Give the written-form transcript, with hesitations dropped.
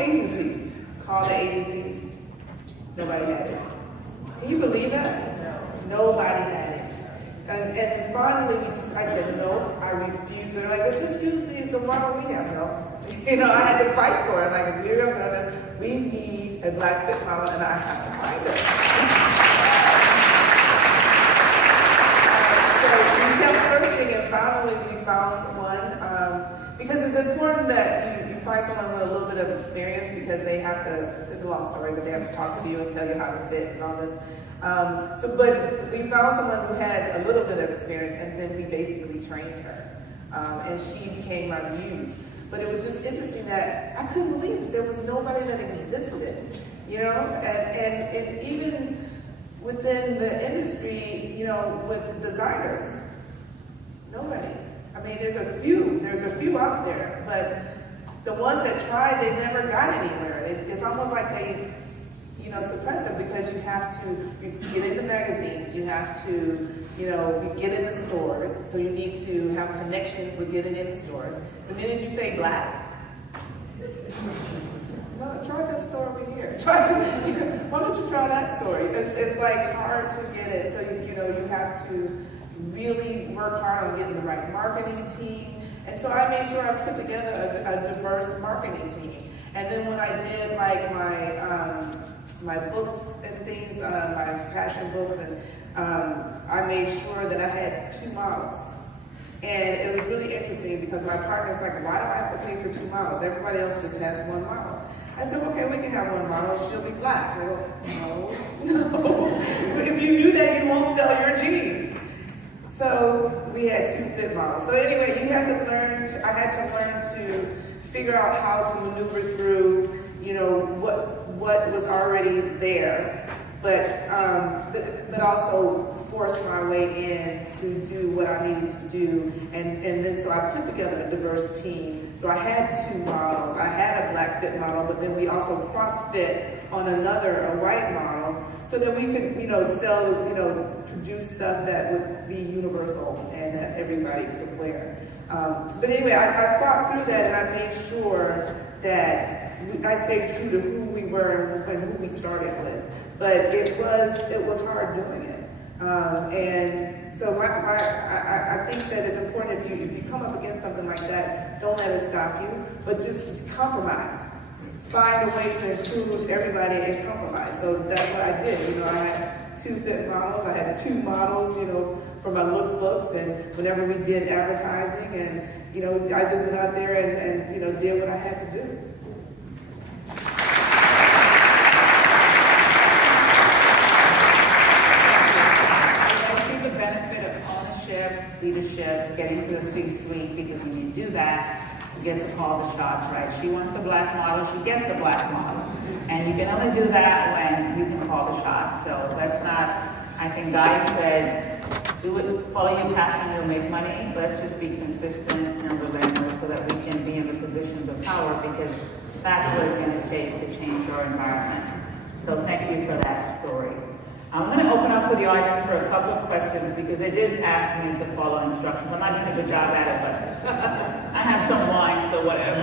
agencies. Call the agencies. Nobody had it. Can you believe that? Nobody had it. And finally, I said, no, I refuse. They're like, well, just use the model we have. No. You know, I had to fight for it. Like, if we're gonna, we need a black fit model, and I have to find it. So we kept searching, and finally we found one. Because it's important that you find someone with a little bit of experience, because they have to, it's a long story, but they have to talk to you and tell you how to fit and all this. But we found someone who had a little bit of experience, and then we basically trained her. And she became our muse. But it was just interesting that I couldn't believe that there was nobody that existed, you know? And even within the industry, you know, with designers, nobody. I mean, there's a few out there, but the ones that tried, they never got anywhere. It's almost like they, you know, suppress it, because you have to get in the magazines, you have to, you know, get in the stores, so you need to have connections with getting in the stores. The minute you say black, no, try that store over here. Why don't you try that story? It's like hard to get it, so you know, you have to really work hard on getting the right marketing team. And so I made sure I put together a diverse marketing team. And then when I did like my books and things, my fashion books, and I made sure that I had 2 models. And it was really interesting, because my partner's like, why do I have to pay for 2 models? Everybody else just has 1 model. I said, okay, we can have 1 model, she'll be black. They go, no. If you do that, you won't sell your jeans. So we had 2 fit models. So anyway, I had to learn to figure out how to maneuver through, you know, what was already there, but also force my way in to do what I needed to do. And then so I put together a diverse team. So I had 2 models. I had a black fit model, but then we also cross-fit on a white model, so that we could, you know, sell, you know, produce stuff that would be universal and that everybody could wear. But anyway, I thought through that, and I made sure that I stayed true to who we were and who we started with. But it was hard doing it. And so I think that it's important, if you come up against something like that, don't let it stop you, but just compromise. Find a way to include everybody and compromise. So that's what I did. You know, I had 2 fit models. I had 2 models, you know, for my lookbooks, and whenever we did advertising, and, you know, I just went out there and you know, did what I had to do. Leadership, getting to the C-suite, because when you do that, you get to call the shots, right? She wants a black model, she gets a black model. And you can only do that when you can call the shots. So let's not, I think Guy said, do it, follow your passion, you'll make money. Let's just be consistent and relentless, so that we can be in the positions of power, because that's what it's going to take to change our environment. So thank you for that story. I'm going to open up for the audience for a couple of questions, because they did ask me to follow instructions. I'm not doing a good job at it, but I have some lines, so whatever.